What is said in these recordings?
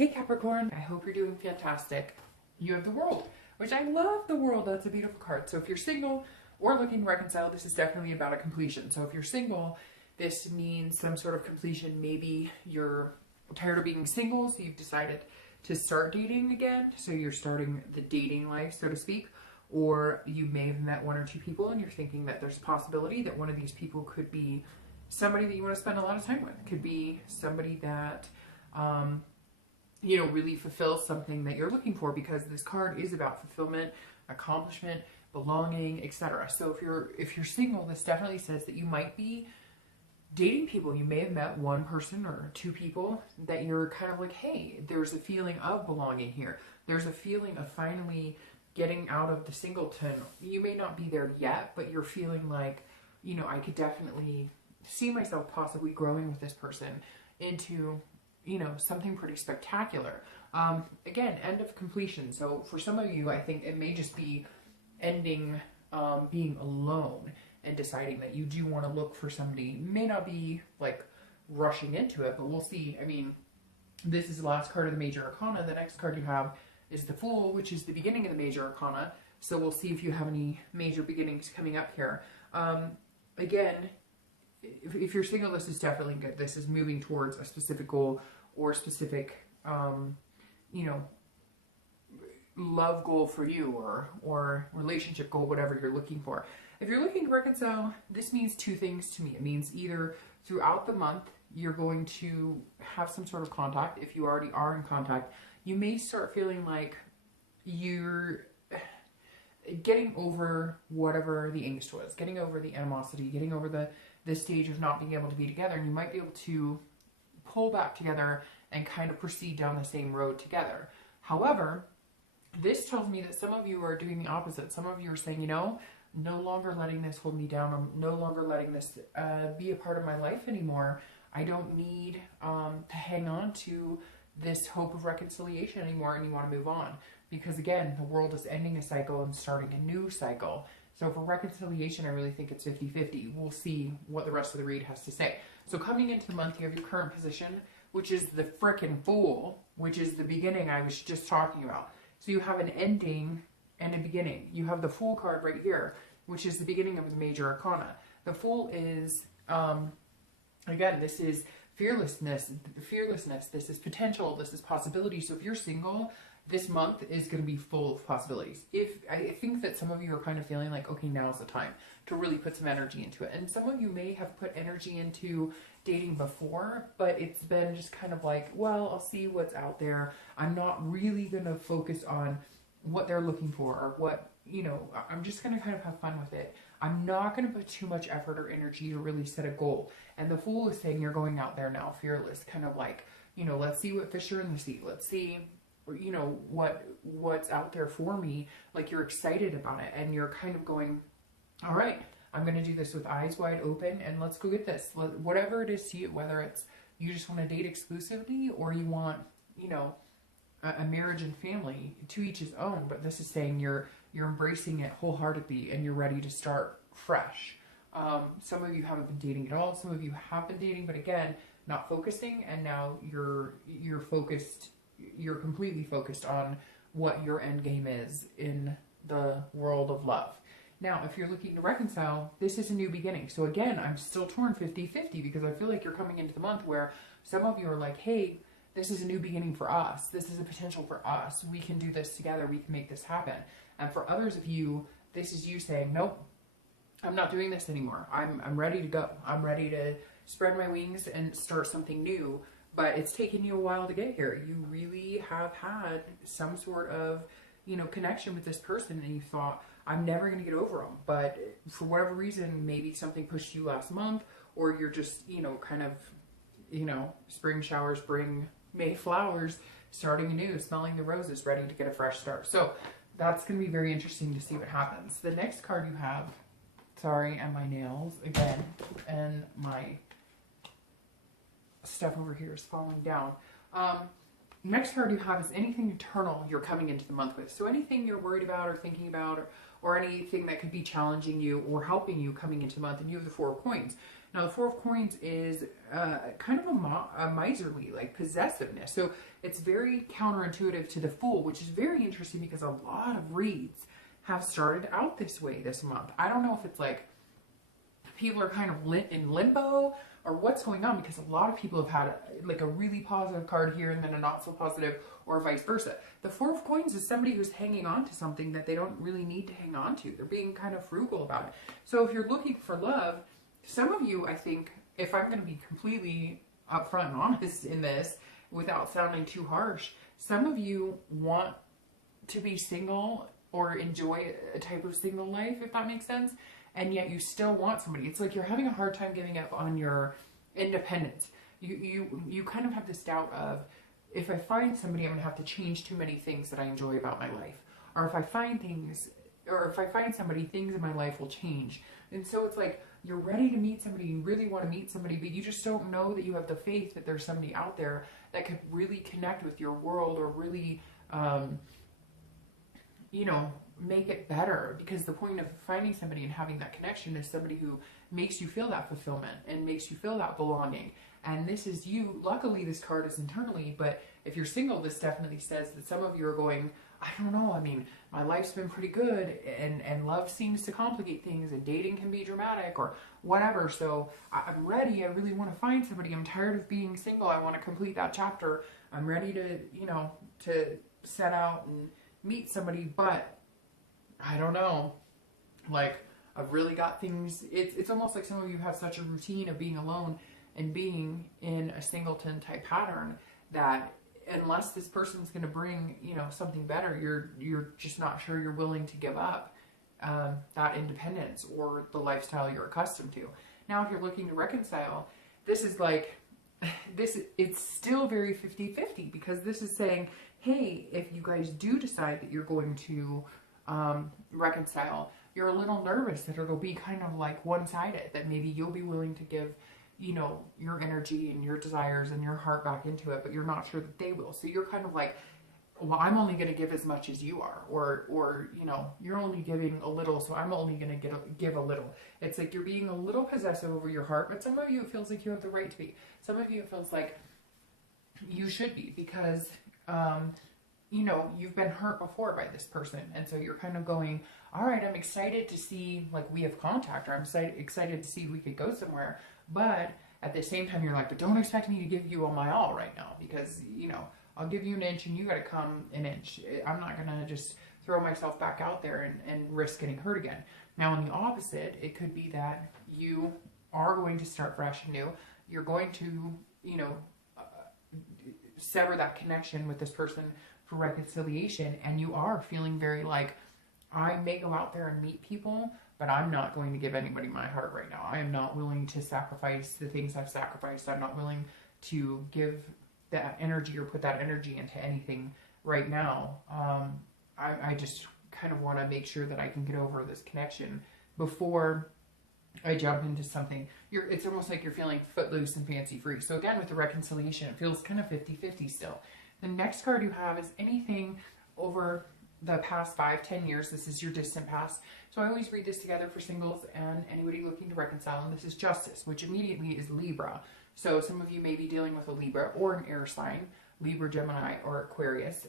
Hey Capricorn, I hope you're doing fantastic. You have the World, which I love the World. That's a beautiful card. So if you're single or looking to reconcile, this is definitely about a completion. So if you're single, this means some sort of completion. Maybe you're tired of being single, so you've decided to start dating again. So you're starting the dating life, so to speak. Or you may have met one or two people and you're thinking that there's a possibility that one of these people could be somebody that you want to spend a lot of time with. Could be somebody that, you know, really fulfills something that you're looking for, because this card is about fulfillment, accomplishment, belonging, etc. So if you're single, this definitely says that you might be dating people. You may have met one person or two people that you're kind of like, hey, there's a feeling of belonging here. There's a feeling of finally getting out of the singleton. You may not be there yet, but you're feeling like, you know, I could definitely see myself possibly growing with this person into, you know, something pretty spectacular. Again, end of completion. So for some of you, I think it may just be ending being alone and deciding that you do want to look for somebody. May not be like rushing into it, but we'll see. I mean, this is the last card of the Major Arcana. The next card you have is the Fool, which is the beginning of the Major Arcana. So we'll see if you have any major beginnings coming up here. Again, if you're single, this is definitely good. This is moving towards a specific goal or a specific, you know, love goal for you, or relationship goal, whatever you're looking for. If you're looking to reconcile, this means two things to me. It means either throughout the month, you're going to have some sort of contact. If you already are in contact, you may start feeling like you're getting over whatever the angst was, getting over the animosity, getting over the stage of not being able to be together. And you might be able to pull back together and kind of proceed down the same road together. However, this tells me that some of you are doing the opposite. Some of you are saying, you know, no longer letting this hold me down. I'm no longer letting this be a part of my life anymore. I don't need to hang on to this hope of reconciliation anymore, and you want to move on. Because again, the World is ending a cycle and starting a new cycle. So for reconciliation, I really think it's 50-50. We'll see what the rest of the read has to say. So coming into the month, you have your current position, which is the frickin' Fool, which is the beginning I was just talking about. So you have an ending and a beginning. You have the Fool card right here, which is the beginning of the Major Arcana. The Fool is, again, this is fearlessness, this is potential, this is possibility. So if you're single, this month is going to be full of possibilities. I think that some of you are kind of feeling like, okay, now's the time to really put some energy into it. And some of you may have put energy into dating before, but it's been just kind of like, well, I'll see what's out there. I'm not really going to focus on what they're looking for or what, you know, I'm just going to kind of have fun with it. I'm not going to put too much effort or energy to really set a goal. And the Fool is saying you're going out there now fearless, kind of like, you know, let's see what fish are in the sea. Let's see, you know, what's out there for me. Like, you're excited about it and you're kind of going, all right, I'm going to do this with eyes wide open and let's go get this. Whatever it is to you, whether it's you just want to date exclusively or you want, you know, a marriage and family, to each his own. But this is saying you're embracing it wholeheartedly and you're ready to start fresh. Some of you haven't been dating at all. Some of you have been dating, but again, not focusing. And now you're focused. You're completely focused on what your end game is in the world of love. Now, if you're looking to reconcile, this is a new beginning. So again, I'm still torn 50-50 because I feel like you're coming into the month where some of you are like, hey, this is a new beginning for us. This is a potential for us. We can do this together. We can make this happen. And for others of you, this is you saying, nope, I'm not doing this anymore. I'm ready to go. I'm ready to spread my wings and start something new. But it's taken you a while to get here. You really have had some sort of, you know, connection with this person and you thought, I'm never going to get over them. But for whatever reason, maybe something pushed you last month, or you're just, you know, kind of, you know, spring showers bring May flowers, starting anew, smelling the roses, ready to get a fresh start. So that's going to be very interesting to see what happens. The next card you have, sorry, and my nails again, and my stuff over here is falling down. Next card you have is anything eternal you're coming into the month with. So anything you're worried about or thinking about, or anything that could be challenging you or helping you coming into the month. And you have the 4 coins. Now, the Four of Coins is kind of a miserly, like possessiveness. So it's very counterintuitive to the Fool, which is very interesting because a lot of reads have started out this way this month. I don't know if it's like people are kind of in limbo or what's going on, because a lot of people have had like a really positive card here and then a not so positive, or vice versa. The Four of Coins is somebody who's hanging on to something that they don't really need to hang on to. They're being kind of frugal about it. So if you're looking for love, some of you, I think, if I'm going to be completely upfront and honest in this without sounding too harsh, some of you want to be single or enjoy a type of single life, if that makes sense, and yet you still want somebody. It's like you're having a hard time giving up on your independence. You kind of have this doubt of, if I find somebody, I'm going to have to change too many things that I enjoy about my life. Or if I find somebody, things in my life will change. And so it's like, you're ready to meet somebody, you really want to meet somebody, but you just don't know that you have the faith that there's somebody out there that could really connect with your world, or really, you know, make it better. Because the point of finding somebody and having that connection is somebody who makes you feel that fulfillment and makes you feel that belonging. And this is you. Luckily, this card is internally, but if you're single, this definitely says that some of you are going, I don't know, I mean, my life's been pretty good, and love seems to complicate things, and dating can be dramatic or whatever. So I'm ready. I really want to find somebody. I'm tired of being single. I want to complete that chapter. I'm ready to, you know, to set out and meet somebody, but I don't know. Like, I've really got things. It's almost like some of you have such a routine of being alone and being in a singleton type pattern that unless this person's going to bring, you know, something better, you're just not sure you're willing to give up that independence or the lifestyle you're accustomed to. Now, if you're looking to reconcile, this is like, it's still very 50-50, because this is saying, hey, if you guys do decide that you're going to reconcile, you're a little nervous that it'll be kind of like one-sided, that maybe you'll be willing to give, you know, your energy and your desires and your heart back into it, but you're not sure that they will. So you're kind of like, well, I'm only going to give as much as you are, or you know, you're only giving a little, so I'm only going to give a little. It's like you're being a little possessive over your heart, but some of you, it feels like you have the right to be. Some of you, it feels like you should be, because you know, you've been hurt before by this person, and so you're kind of going, all right, I'm excited to see, like, we have contact, or I'm excited to see we could go somewhere. But at the same time, you're like, but don't expect me to give you all my all right now, because, you know, I'll give you an inch and you got to come an inch. I'm not going to just throw myself back out there and risk getting hurt again. Now, on the opposite, it could be that you are going to start fresh and new. You're going to, you know, sever that connection with this person for reconciliation, and you are feeling very like, I may go out there and meet people, but I'm not going to give anybody my heart right now. I am not willing to sacrifice the things I've sacrificed. I'm not willing to give that energy or put that energy into anything right now. I just kind of want to make sure that I can get over this connection before I jump into something. It's almost like you're feeling footloose and fancy free. So again, with the reconciliation, it feels kind of 50-50 still. The next card you have is anything over the past 5-10 years. This is your distant past. So I always read this together for singles and anybody looking to reconcile. And this is Justice, which immediately is Libra. So some of you may be dealing with a Libra or an air sign, Libra, Gemini, or Aquarius.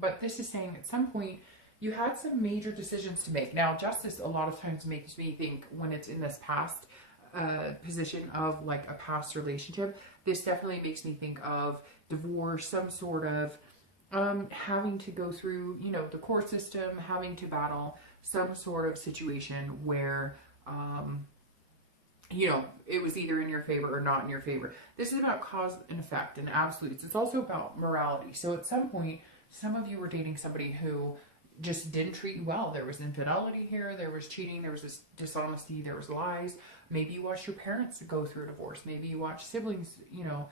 But this is saying at some point you had some major decisions to make. Now, Justice a lot of times makes me think, when it's in this past position of like a past relationship, this definitely makes me think of divorce, some sort of having to go through, you know, the court system, having to battle some sort of situation where, you know, it was either in your favor or not in your favor. This is about cause and effect and absolutes. It's also about morality. So at some point, some of you were dating somebody who just didn't treat you well. There was infidelity here, there was cheating, there was dishonesty, there was lies. Maybe you watched your parents go through a divorce. Maybe you watched siblings, you know,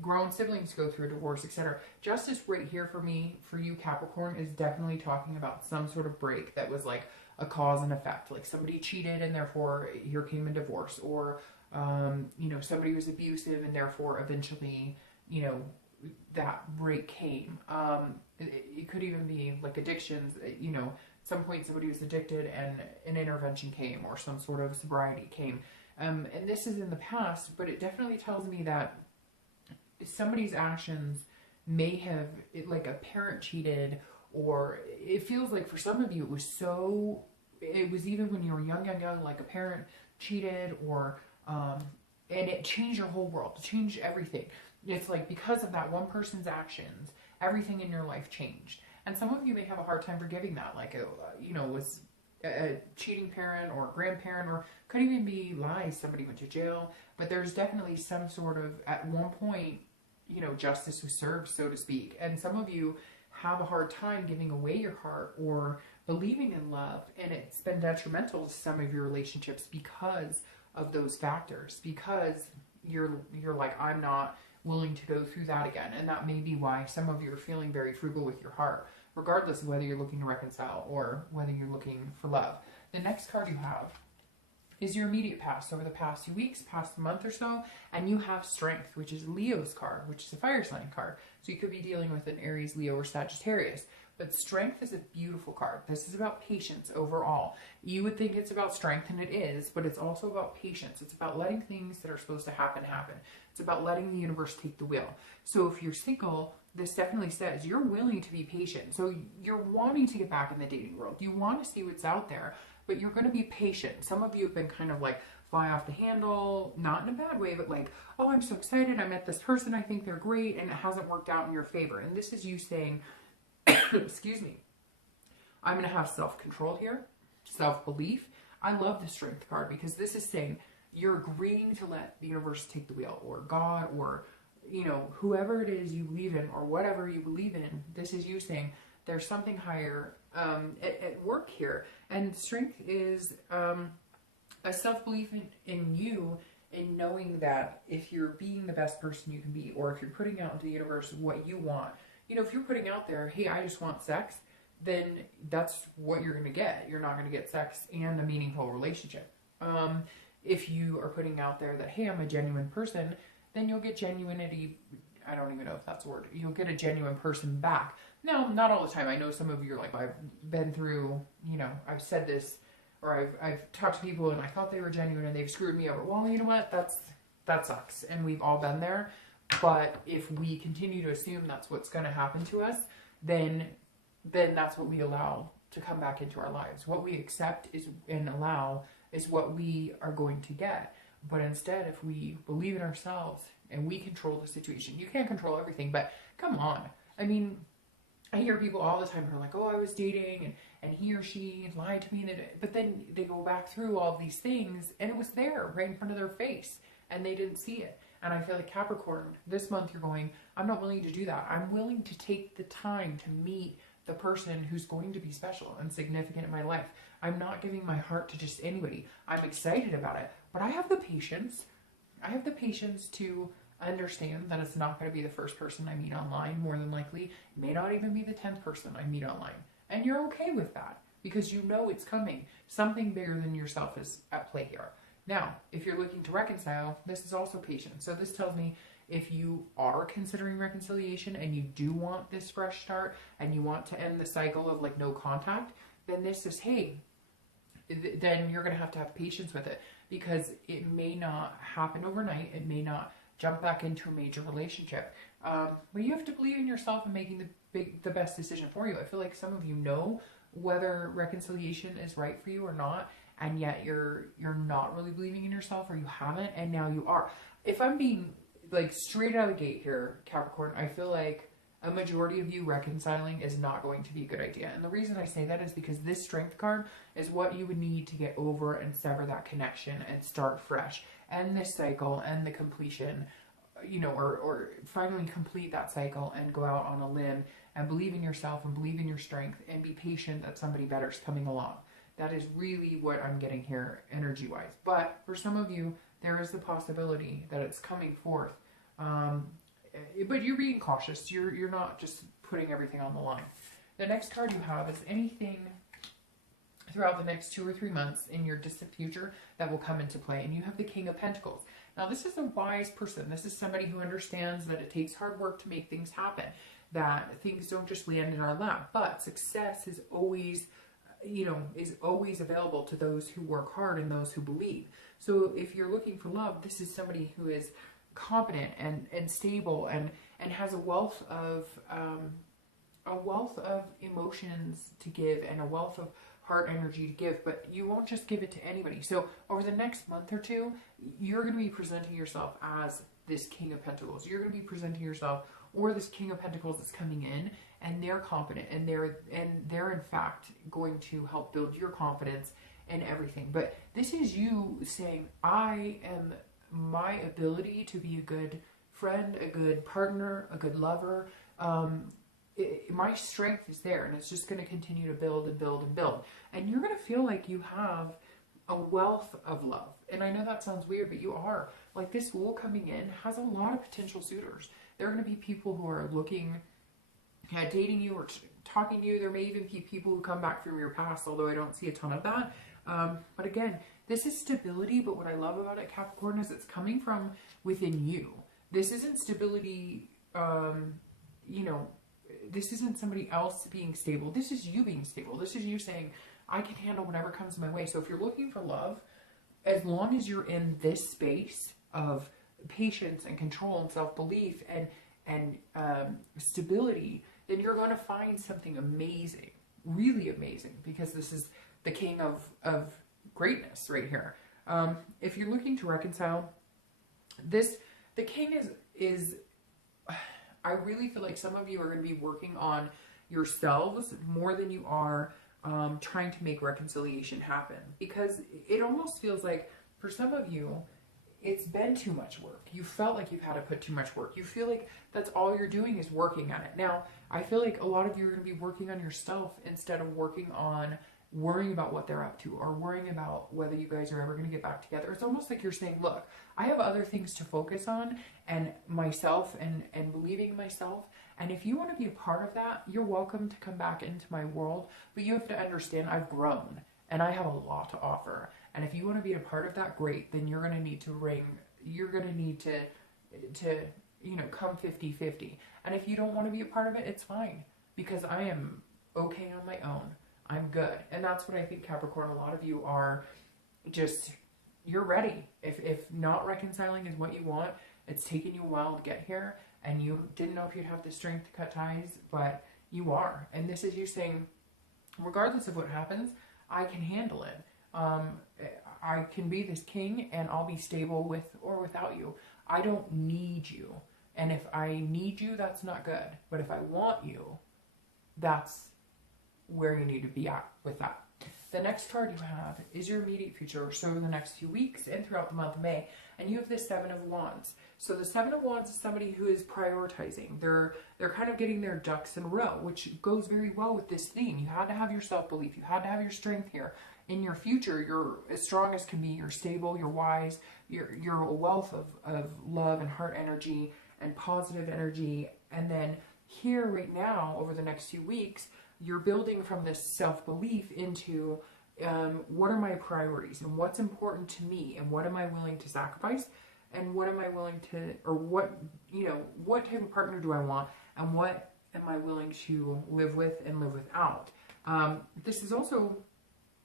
grown siblings go through a divorce, etc. Justice right here for me, for you Capricorn, is definitely talking about some sort of break that was like a cause and effect. Like somebody cheated and therefore here came a divorce, or you know, somebody was abusive and therefore eventually, you know, that break came. It could even be like addictions, you know, at some point somebody was addicted and an intervention came, or some sort of sobriety came. And this is in the past, but it definitely tells me that somebody's actions may have, like a parent cheated, or it feels like for some of you it was even when you were young, like a parent cheated, or and it changed your whole world, it changed everything. It's like because of that one person's actions, everything in your life changed. And some of you may have a hard time forgiving that, like was a cheating parent or grandparent, or could even be lies, somebody went to jail. But there's definitely some sort of, at one point, justice was served, so to speak. And some of you have a hard time giving away your heart or believing in love, and it's been detrimental to some of your relationships because of those factors, because you're like, I'm not willing to go through that again. And that may be why some of you are feeling very frugal with your heart, regardless of whether you're looking to reconcile or whether you're looking for love. The next card you have is your immediate past, over the past few weeks, past month or so, and you have Strength, which is Leo's card, which is a fire sign card. So you could be dealing with an Aries, Leo, or Sagittarius. But Strength is a beautiful card. This is about patience overall. You would think it's about strength, and it is, but it's also about patience. It's about letting things that are supposed to happen. It's about letting the universe take the wheel. So if you're single, this definitely says you're willing to be patient. So you're wanting to get back in the dating world. You want to see what's out there, but you're going to be patient. Some of you have been kind of like fly off the handle, not in a bad way, but like, oh, I'm so excited. I met this person. I think they're great. And it hasn't worked out in your favor. And this is you saying, excuse me, I'm going to have self-control here, self-belief. I love the Strength card because this is saying you're agreeing to let the universe take the wheel, or God, or, whoever it is you believe in, or whatever you believe in. This is you saying there's something higher at work here. And Strength is a self-belief in you, in knowing that if you're being the best person you can be, or if you're putting out into the universe what you want, if you're putting out there, hey, I just want sex, then that's what you're going to get. You're not going to get sex and a meaningful relationship. If you are putting out there that, hey, I'm a genuine person, then you'll get genuinity. I don't even know if that's a word. You'll get a genuine person back. Now, not all the time. I know some of you are like, I've been through, I've said this, or I've talked to people and I thought they were genuine and they've screwed me over. Well, you know what? That sucks. And we've all been there. But if we continue to assume that's what's going to happen to us, then that's what we allow to come back into our lives. What we accept and allow is what we are going to get. But instead, if we believe in ourselves and we control the situation, you can't control everything, but come on. I mean, I hear people all the time who are like, oh, I was dating and he or she lied to me. But then they go back through all these things and it was there right in front of their face and they didn't see it. And I feel like Capricorn, this month you're going, I'm not willing to do that. I'm willing to take the time to meet the person who's going to be special and significant in my life. I'm not giving my heart to just anybody. I'm excited about it, but I have the patience. I have the patience to understand that it's not going to be the first person I meet online, more than likely. It may not even be the 10th person I meet online. And you're okay with that because you know it's coming. Something bigger than yourself is at play here. Now, if you're looking to reconcile, this is also patience. So this tells me if you are considering reconciliation and you do want this fresh start and you want to end the cycle of like no contact, then this is, hey, then you're going to have patience with it because it may not happen overnight. It may not jump back into a major relationship. But you have to believe in yourself and making the best decision for you. I feel like some of you know whether reconciliation is right for you or not, and yet you're not really believing in yourself, or you haven't, and now you are. If I'm being like straight out of the gate here, Capricorn, I feel like a majority of you reconciling is not going to be a good idea. And the reason I say that is because this Strength card is what you would need to get over and sever that connection and start fresh. End this cycle and the completion, or finally complete that cycle and go out on a limb and believe in yourself and believe in your strength and be patient that somebody better is coming along. That is really what I'm getting here energy-wise. But for some of you, there is the possibility that it's coming forth. But you're being cautious. You're not just putting everything on the line. The next card you have is anything throughout the next 2 or 3 months in your distant future that will come into play. And you have the King of Pentacles. Now, this is a wise person. This is somebody who understands that it takes hard work to make things happen, that things don't just land in our lap. But success is always you know, is always available to those who work hard and those who believe. So if you're looking for love, this is somebody who is competent and stable and has a wealth of emotions to give and a wealth of heart energy to give, but you won't just give it to anybody. So over the next month or two, you're going to be presenting yourself as this King of Pentacles. You're going to be presenting yourself, or this King of Pentacles that's coming in, and they're competent, and they're in fact going to help build your confidence and everything. But this is you saying, I am my ability to be a good friend, a good partner, a good lover. My strength is there, and it's just going to continue to build and build and build. And you're going to feel like you have a wealth of love. And I know that sounds weird, but you are. Like, this Fool coming in has a lot of potential suitors. There are going to be people who are looking at dating you or talking to you. There may even be people who come back from your past, although I don't see a ton of that. But again, this is stability, but what I love about it, Capricorn, is it's coming from within you. This isn't stability, you know, this isn't somebody else being stable. This is you being stable. This is you saying, I can handle whatever comes my way. So if you're looking for love, as long as you're in this space of patience and control and self-belief and stability, then you're going to find something amazing, really amazing, because this is the king of greatness right here. If you're looking to reconcile, the king is I really feel like some of you are going to be working on yourselves more than you are trying to make reconciliation happen, because it almost feels like for some of you, it's been too much work. You felt like you've had to put too much work. You feel like that's all you're doing is working at it. Now, I feel like a lot of you are going to be working on yourself instead of working on worrying about what they're up to or worrying about whether you guys are ever going to get back together. It's almost like you're saying, look, I have other things to focus on, and myself and believing in myself. And if you want to be a part of that, you're welcome to come back into my world. But you have to understand, I've grown and I have a lot to offer. And if you want to be a part of that, great. Then you're going to need to you know, come 50-50. And if you don't want to be a part of it, it's fine, because I am okay on my own. I'm good. And that's what I think, Capricorn, a lot of you are just, you're ready. If not reconciling is what you want, it's taken you a while to get here, and you didn't know if you'd have the strength to cut ties, but you are. And this is you saying, regardless of what happens, I can handle it. I can be this king, and I'll be stable with or without you. I don't need you. And if I need you, that's not good. But if I want you, that's where you need to be at with that. The next card you have is your immediate future, so in the next few weeks and throughout the month of May. And you have the Seven of Wands. So the Seven of Wands is somebody who is prioritizing. They're kind of getting their ducks in a row, which goes very well with this theme. You had to have your self-belief. You had to have your strength here. In your future, you're as strong as can be. You're stable. You're wise. You're a wealth of love and heart energy and positive energy. And then here right now, over the next few weeks, you're building from this self-belief into what are my priorities and what's important to me, and what am I willing to sacrifice, and what am I willing to, or what, you know, what type of partner do I want, and what am I willing to live with and live without. This is also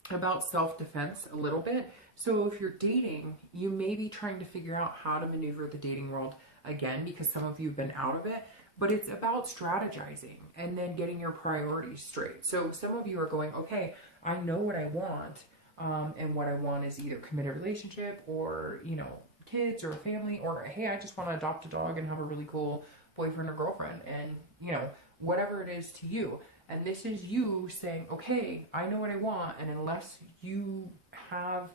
about self-defense a little bit. So if you're dating, you may be trying to figure out how to maneuver the dating world again, because some of you have been out of it. But it's about strategizing and then getting your priorities straight. So some of you are going, okay, I know what I want. And what I want is either committed relationship or, you know, kids or a family, or, hey, I just want to adopt a dog and have a really cool boyfriend or girlfriend, and, you know, whatever it is to you. And this is you saying, okay, I know what I want. And unless you have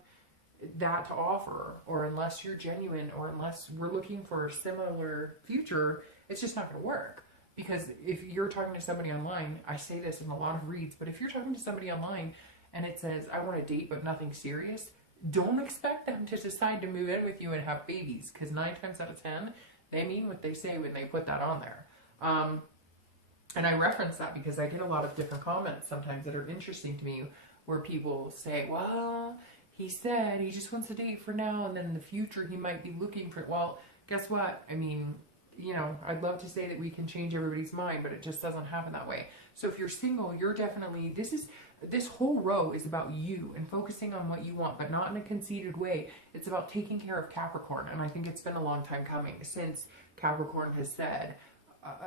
that to offer, or unless you're genuine, or unless we're looking for a similar future, it's just not going to work. Because if you're talking to somebody online, I say this in a lot of reads, but if you're talking to somebody online and it says, I want to date but nothing serious, don't expect them to decide to move in with you and have babies, because 9 times out of 10, they mean what they say when they put that on there. And I reference that because I get a lot of different comments sometimes that are interesting to me, where people say, well, he said he just wants to date for now, and then in the future he might be looking for, well, guess what? I mean, you know, I'd love to say that we can change everybody's mind, but it just doesn't happen that way. So if you're single, you're definitely, this whole row is about you and focusing on what you want, but not in a conceited way. It's about taking care of Capricorn. And I think it's been a long time coming since Capricorn has said,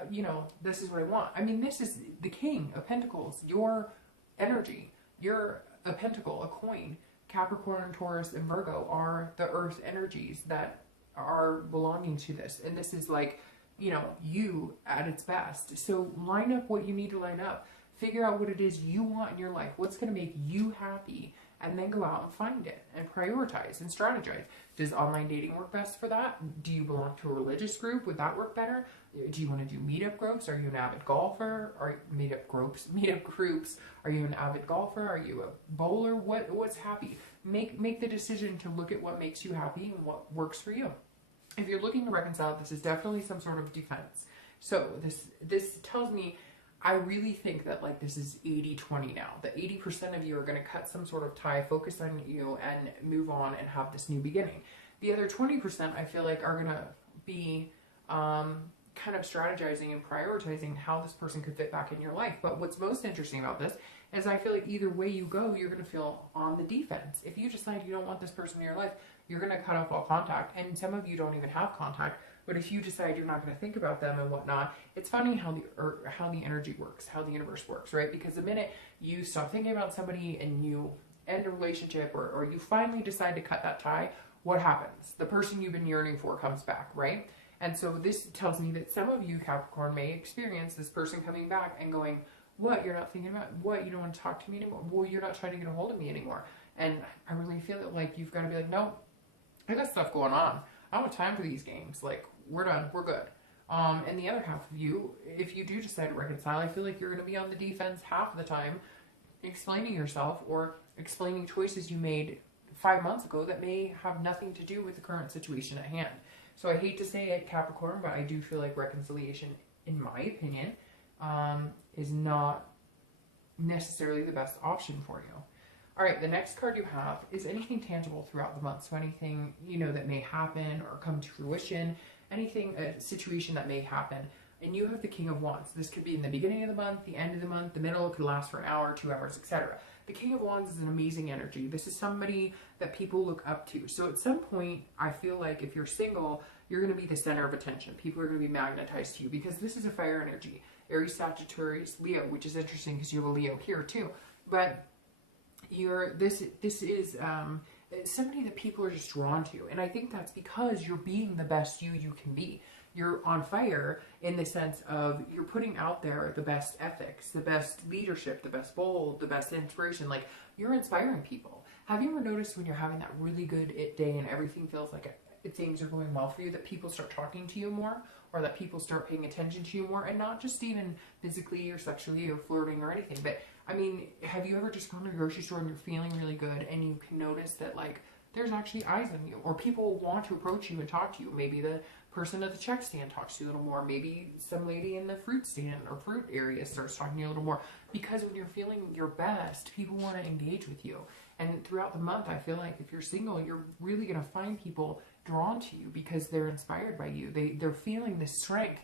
you know, this is what I want. I mean, this is the King of Pentacles, your energy. You're a pentacle, a coin. Capricorn, Taurus, and Virgo are the earth energies that are belonging to this. And this is like, you know, you at its best. So line up what you need to line up. Figure out what it is you want in your life. What's going to make you happy. And then go out and find it and prioritize and strategize. Does online dating work best for that? Do you belong to a religious group? Would that work better? Do you want to do meetup groups? Are you an avid golfer? Or meetup groups? Are you an avid golfer? Are you a bowler? What's happy? Make the decision to look at what makes you happy and what works for you. If you're looking to reconcile, this is definitely some sort of defense. So this tells me, I really think that like this is 80-20 now. That 80% of you are going to cut some sort of tie, focus on you, and move on and have this new beginning. The other 20% I feel like are going to be kind of strategizing and prioritizing how this person could fit back in your life. But what's most interesting about this is I feel like either way you go, you're going to feel on the defense. If you decide you don't want this person in your life, you're going to cut off all contact. And some of you don't even have contact. But if you decide you're not going to think about them and whatnot, it's funny how the energy works, how the universe works, right? Because the minute you stop thinking about somebody and you end a relationship or you finally decide to cut that tie, what happens? The person you've been yearning for comes back, right? And so this tells me that some of you, Capricorn, may experience this person coming back and going, what? You're not thinking about? What? You don't want to talk to me anymore? Well, you're not trying to get a hold of me anymore. And I really feel like you've got to be like, no, I got stuff going on. I don't have time for these games. Like, we're done. We're good. And the other half of you, if you do decide to reconcile, I feel like you're going to be on the defense half of the time, explaining yourself or explaining choices you made 5 months ago that may have nothing to do with the current situation at hand. So I hate to say it, Capricorn, but I do feel like reconciliation, in my opinion, is not necessarily the best option for you. All right, the next card you have is anything tangible throughout the month. So anything, you know, that may happen or come to fruition, anything, a situation that may happen. And you have the King of Wands. This could be in the beginning of the month, the end of the month, the middle. It could last for an hour, 2 hours, etc. The King of Wands is an amazing energy. This is somebody that people look up to. So at some point, I feel like if you're single, you're going to be the center of attention. People are going to be magnetized to you because this is a fire energy. Aries, Sagittarius, Leo, which is interesting because you have a Leo here too. But this is somebody that people are just drawn to. And I think that's because you're being the best you can be. You're on fire in the sense of you're putting out there the best ethics, the best leadership, the best bold, the best inspiration. Like, you're inspiring people. Have you ever noticed when you're having that really good day and everything feels like things are going well for you, that people start talking to you more, or that people start paying attention to you more, and not just even physically or sexually or flirting or anything, but I mean, have you ever just gone to the grocery store and you're feeling really good and you can notice that like there's actually eyes on you, or people want to approach you and talk to you? Maybe the person at the check stand talks to you a little more. Maybe some lady in the fruit stand or fruit area starts talking to you a little more, because when you're feeling your best, people want to engage with you. And throughout the month, I feel like if you're single, you're really going to find people drawn to you because they're inspired by you. They're feeling this strength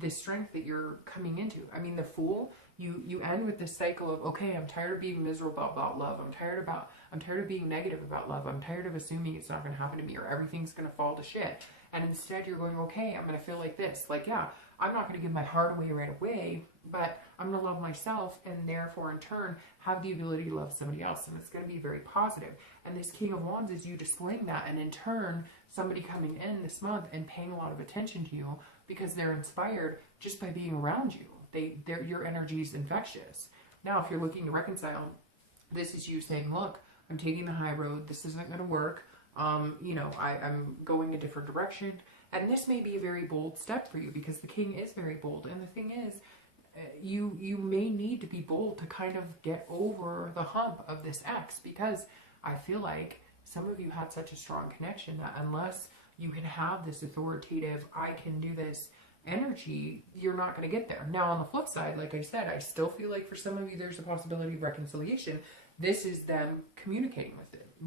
that you're coming into. I mean, the Fool, you end with this cycle of, okay, I'm tired of being miserable about love. I'm tired of being negative about love. I'm tired of assuming it's not going to happen to me or everything's going to fall to shit. And instead you're going, okay, I'm going to feel like this. Like, yeah, I'm not going to give my heart away right away, but I'm going to love myself and therefore in turn have the ability to love somebody else. And it's going to be very positive. And this King of Wands is you displaying that, and in turn somebody coming in this month and paying a lot of attention to you because they're inspired just by being around you. Your energy is infectious. Now, if you're looking to reconcile, this is you saying, look, I'm taking the high road. This isn't going to work. You know, I'm going a different direction. And this may be a very bold step for you because the King is very bold. And the thing is, you may need to be bold to kind of get over the hump of this ex, because I feel like some of you had such a strong connection that unless you can have this authoritative, I can do this energy, you're not going to get there. Now, on the flip side, like I said, I still feel like for some of you, there's a possibility of reconciliation. This is them communicating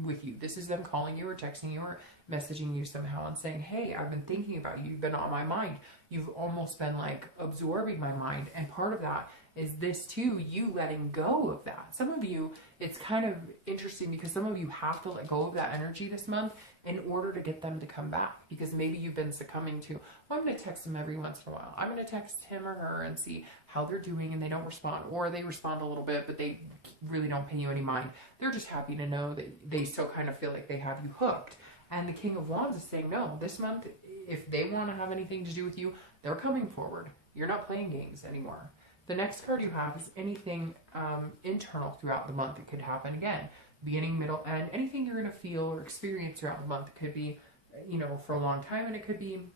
with you. This is them calling you or texting you or messaging you somehow and saying, hey, I've been thinking about you. You've been on my mind. you've almost been like absorbing my mind. And part of that is this too, you letting go of that. Some of you, it's kind of interesting because some of you have to let go of that energy this month in order to get them to come back, because maybe you've been succumbing to, well, I'm going to text them every once in a while. I'm going to text him or her and see how they're doing, and they don't respond, or they respond a little bit, but they really don't pay you any mind. They're just happy to know that they still kind of feel like they have you hooked. And the King of Wands is saying, no, this month, if they want to have anything to do with you, they're coming forward. You're not playing games anymore. The next card you have is anything internal throughout the month. It could happen again, beginning, middle, and anything you're going to feel or experience throughout the month. It could be, you know, for a long time, and it could be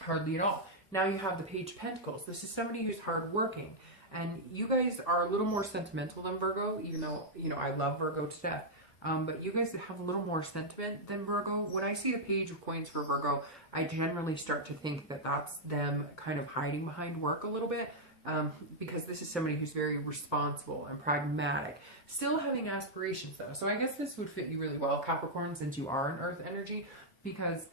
hardly at all. Now you have the Page of Pentacles. This is somebody who's hardworking, and you guys are a little more sentimental than Virgo, even though, you know, I love Virgo to death. But you guys have a little more sentiment than Virgo. When I see the Page of Coins for Virgo, I generally start to think that that's them kind of hiding behind work a little bit. Because this is somebody who's very responsible and pragmatic, still having aspirations though. So I guess this would fit you really well, Capricorn, since you are an earth energy, because,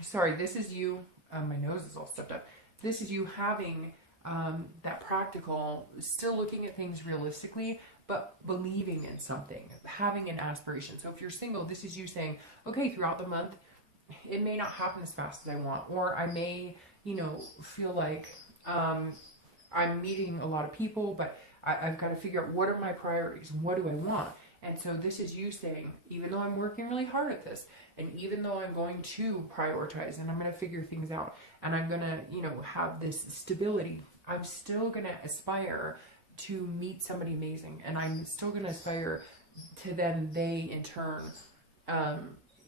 sorry, this is you, my nose is all stuffed up. This is you having that practical, still looking at things realistically, but believing in something, having an aspiration. So if you're single, this is you saying, okay, throughout the month, it may not happen as fast as I want, or I may, you know, feel like I'm meeting a lot of people, but I've got to figure out what are my priorities and what do I want. And so this is you saying, even though I'm working really hard at this, and even though I'm going to prioritize and I'm going to figure things out, and I'm going to, you know, have this stability, I'm still going to aspire to meet somebody amazing. And I'm still going to aspire to then they in turn,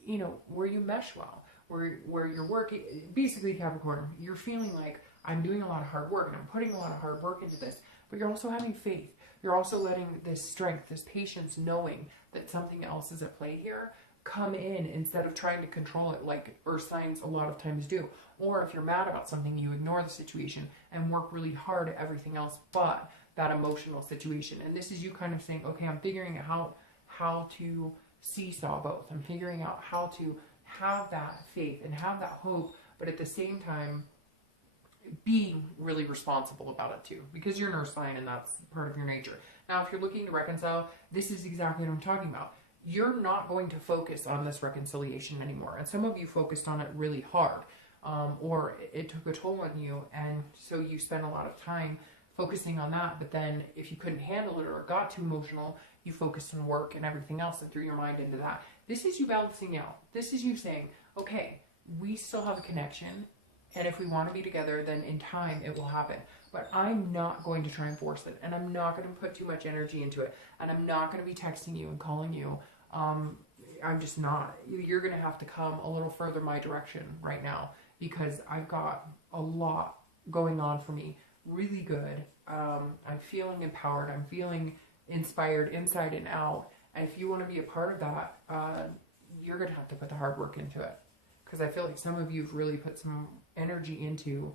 you know, where you mesh well, where you're working, basically Capricorn, you're feeling like, I'm doing a lot of hard work and I'm putting a lot of hard work into this, but you're also having faith. You're also letting this strength, this patience, knowing that something else is at play here, come in instead of trying to control it like earth signs a lot of times do. Or if you're mad about something, you ignore the situation and work really hard at everything else but that emotional situation. And this is you kind of saying, okay, I'm figuring out how to seesaw both. I'm figuring out how to have that faith and have that hope, but at the same time, being really responsible about it too, because you're an earth sign and that's part of your nature. Now, if you're looking to reconcile, this is exactly what I'm talking about. You're not going to focus on this reconciliation anymore. And some of you focused on it really hard, or it took a toll on you. And so you spent a lot of time focusing on that. But then if you couldn't handle it or it got too emotional, you focused on work and everything else and threw your mind into that. This is you balancing out. This is you saying, okay, we still have a connection. And if we want to be together, then in time it will happen. But I'm not going to try and force it. And I'm not going to put too much energy into it. And I'm not going to be texting you and calling you. I'm just not. You're going to have to come a little further my direction right now, because I've got a lot going on for me. Really good. I'm feeling empowered. I'm feeling inspired inside and out. And if you want to be a part of that, you're going to have to put the hard work into it. Because I feel like some of you have really put some energy into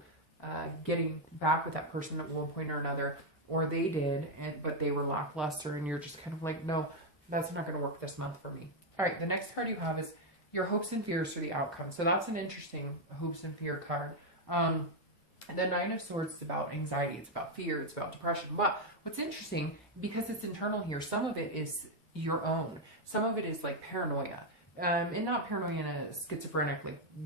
getting back with that person at one point or another, or they did, but they were lackluster, and you're just kind of like, no, that's not going to work this month for me. All right, the next card you have is your hopes and fears for the outcome. So that's an interesting hopes and fear card. The Nine of Swords is about anxiety, it's about fear, it's about depression. But what's interesting, because it's internal here, some of it is your own. Some of it is like paranoia. And not paranoia in a schizophrenic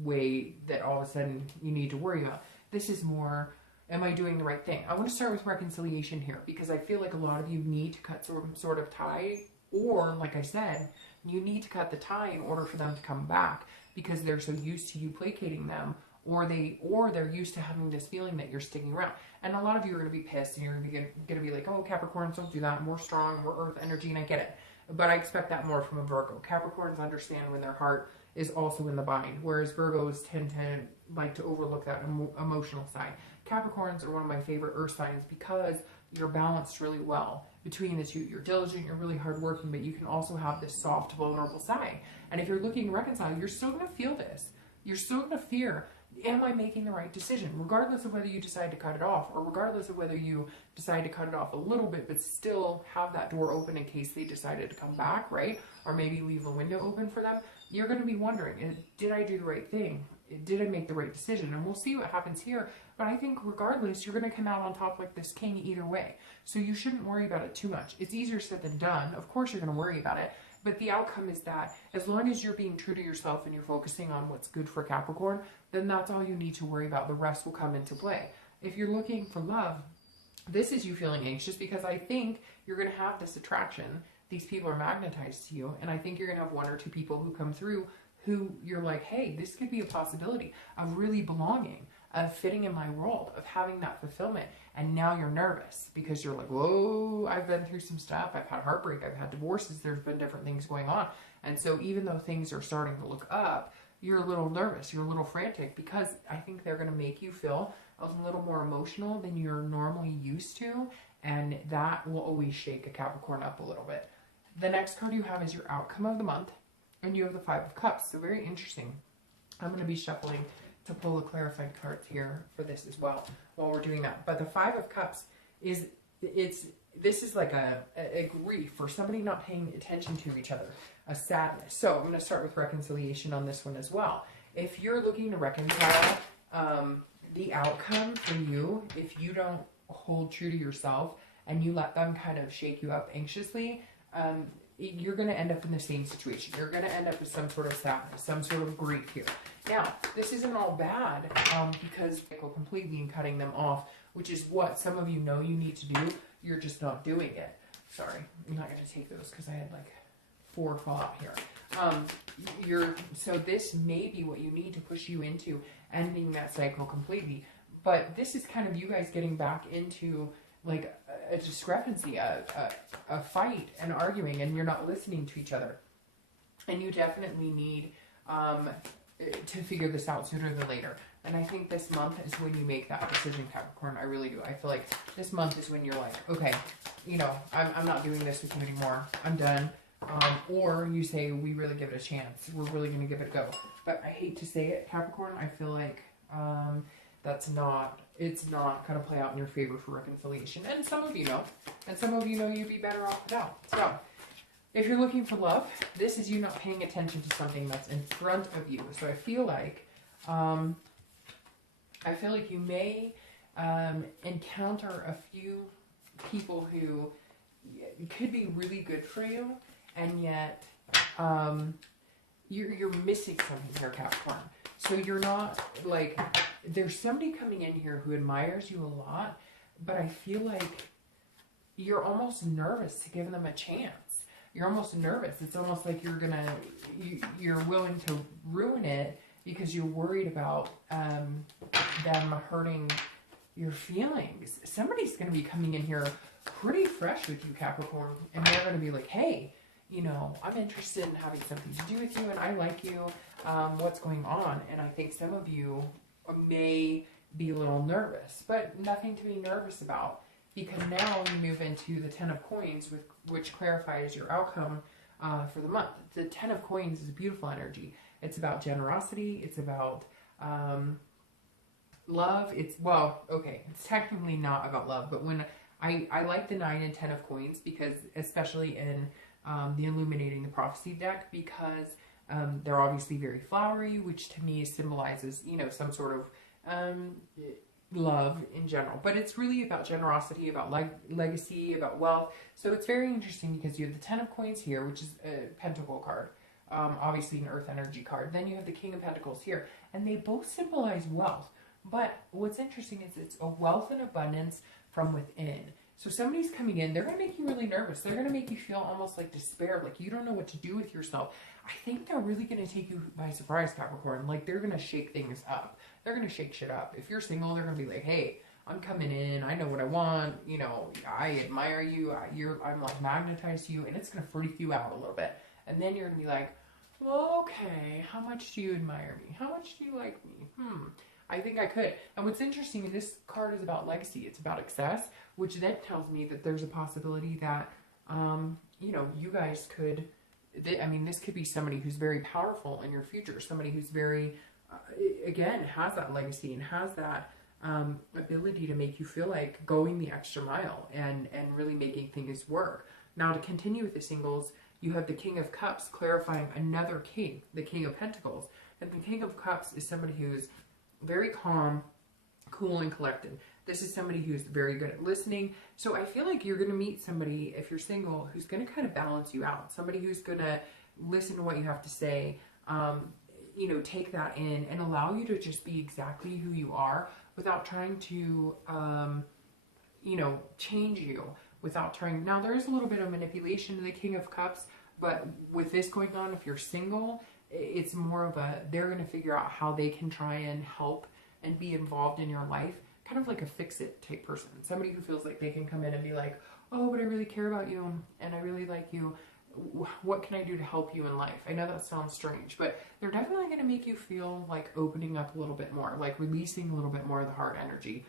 way that all of a sudden you need to worry about. This is more, am I doing the right thing? I want to start with reconciliation here, because I feel like a lot of you need to cut some sort of tie, or like I said, you need to cut the tie in order for them to come back, because they're so used to you placating them, or they're used to having this feeling that you're sticking around. And a lot of you are going to be pissed, and you're going to be like, oh, Capricorns, don't do that. We're strong, we're earth energy, and I get it. But I expect that more from a Virgo. Capricorns understand when their heart is also in the bind, whereas Virgos tend to like to overlook that emotional side. Capricorns are one of my favorite earth signs because you're balanced really well between the two. You're diligent, you're really hardworking, but you can also have this soft, vulnerable side. And if you're looking to reconcile, you're still going to feel this. You're still going to fear, am I making the right decision? Regardless of whether you decide to cut it off, or regardless of whether you decide to cut it off a little bit, but still have that door open in case they decided to come back, right? Or maybe leave a window open for them. You're going to be wondering, did I do the right thing? did I make the right decision? And we'll see what happens here. But I think regardless, you're going to come out on top like this king either way. So you shouldn't worry about it too much. It's easier said than done. Of course you're going to worry about it. But the outcome is that as long as you're being true to yourself and you're focusing on what's good for Capricorn, then that's all you need to worry about. The rest will come into play. If you're looking for love, this is you feeling anxious because I think you're going to have this attraction. These people are magnetized to you. And I think you're going to have one or two people who come through who you're like, hey, this could be a possibility of really belonging, of fitting in my world, of having that fulfillment. And now you're nervous because you're like, whoa, I've been through some stuff. I've had heartbreak. I've had divorces. There's been different things going on. And so even though things are starting to look up, you're a little nervous. You're a little frantic because I think they're going to make you feel a little more emotional than you're normally used to. And that will always shake a Capricorn up a little bit. The next card you have is your outcome of the month. And you have the Five of Cups. So very interesting. I'm going to be shuffling to pull the clarifying cards here for this as well while we're doing that. But the Five of Cups is, this is like a grief or somebody not paying attention to each other, a sadness. So I'm going to start with reconciliation on this one as well. If you're looking to reconcile the outcome for you, if you don't hold true to yourself and you let them kind of shake you up anxiously, you're going to end up in the same situation. You're going to end up with some sort of sadness, some sort of grief here. Now, this isn't all bad because they go completely in cutting them off, which is what some of you know you need to do. You're just not doing it. Sorry, I'm not going to take those because I had like 4 fall out here. So this may be what you need to push you into ending that cycle completely. But this is kind of you guys getting back into like a discrepancy, a fight, and arguing, and you're not listening to each other. And you definitely need to figure this out sooner than later. And I think this month is when you make that decision, Capricorn. I really do. I feel like this month is when you're like, okay, you know, I'm not doing this with you anymore. I'm done. Or you say, we really give it a chance. We're really going to give it a go. But I hate to say it, Capricorn. I feel like it's not going to play out in your favor for reconciliation. And some of you know. And some of you know you'd be better off without. So, if you're looking for love, this is you not paying attention to something that's in front of you. So I feel like you may encounter a few people who could be really good for you, and yet you're missing something here, Capricorn. So you're not like, there's somebody coming in here who admires you a lot, but I feel like you're almost nervous to give them a chance. You're almost nervous. It's almost like you're willing to ruin it because you're worried about them hurting your feelings. Somebody's going to be coming in here pretty fresh with you, Capricorn, and they're going to be like, hey, you know, I'm interested in having something to do with you, and I like you. What's going on? And I think some of you may be a little nervous, but nothing to be nervous about, because now you move into the Ten of Coins, which clarifies your outcome for the month. The Ten of Coins is a beautiful energy. It's about generosity. It's about love. It's technically not about love, but when I like the 9 and 10 of Coins, because especially in the Illuminating the Prophecy deck, because they're obviously very flowery, which to me symbolizes, you know, some sort of love in general. But it's really about generosity, about legacy, about wealth. So it's very interesting because you have the 10 of Coins here, which is a Pentacle card, obviously an Earth energy card. Then you have the King of Pentacles here, and they both symbolize wealth. But what's interesting is it's a wealth and abundance from within. So somebody's coming in, they're going to make you really nervous. They're going to make you feel almost like despair, like you don't know what to do with yourself. I think they're really going to take you by surprise, Capricorn. Like they're going to shake things up. They're going to shake shit up. If you're single, they're going to be like, hey, I'm coming in. I know what I want. You know, I admire you. I'm like magnetized to you. And it's going to freak you out a little bit. And then you're going to be like, well, okay, how much do you admire me? How much do you like me? I think I could. And what's interesting is this card is about legacy. It's about excess, which then tells me that there's a possibility that, you know, you guys could, this could be somebody who's very powerful in your future. Somebody who's very, again, has that legacy and has that ability to make you feel like going the extra mile and really making things work. Now, to continue with the singles, you have the King of Cups clarifying another king, the King of Pentacles. And the King of Cups is somebody who's very calm, cool, and collected. This is somebody who's very good at listening. So I feel like you're going to meet somebody, if you're single, who's going to kind of balance you out. Somebody who's going to listen to what you have to say, you know, take that in and allow you to just be exactly who you are without trying to, you know, change you, without trying. Now, there is a little bit of manipulation in the King of Cups, but with this going on, if you're single, it's more of a, they're going to figure out how they can try and help and be involved in your life, kind of like a fix-it type person. Somebody who feels like they can come in and be like, oh, but I really care about you and I really like you. What can I do to help you in life? I know that sounds strange, but they're definitely going to make you feel like opening up a little bit more, like releasing a little bit more of the heart energy,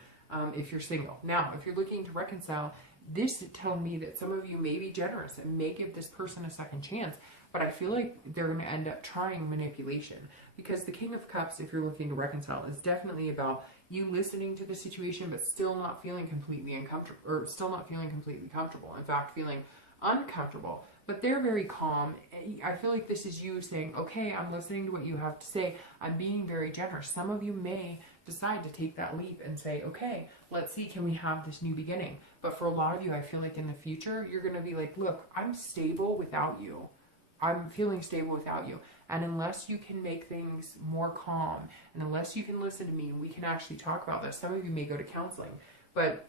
if you're single. Now, if you're looking to reconcile, this is telling me that some of you may be generous and may give this person a second chance, but I feel like they're going to end up trying manipulation, because the King of Cups, if you're looking to reconcile, is definitely about you listening to the situation but still not feeling completely uncomfortable, or still not feeling completely comfortable. In fact, feeling uncomfortable. But they're very calm. I feel like this is you saying, okay, I'm listening to what you have to say. I'm being very generous. Some of you may decide to take that leap and say, okay, let's see, can we have this new beginning? But for a lot of you, I feel like in the future, you're going to be like, look, I'm stable without you. I'm feeling stable without you. And unless you can make things more calm, and unless you can listen to me, we can actually talk about this. Some of you may go to counseling. But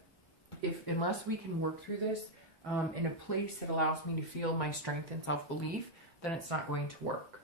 unless we can work through this in a place that allows me to feel my strength and self-belief, then it's not going to work.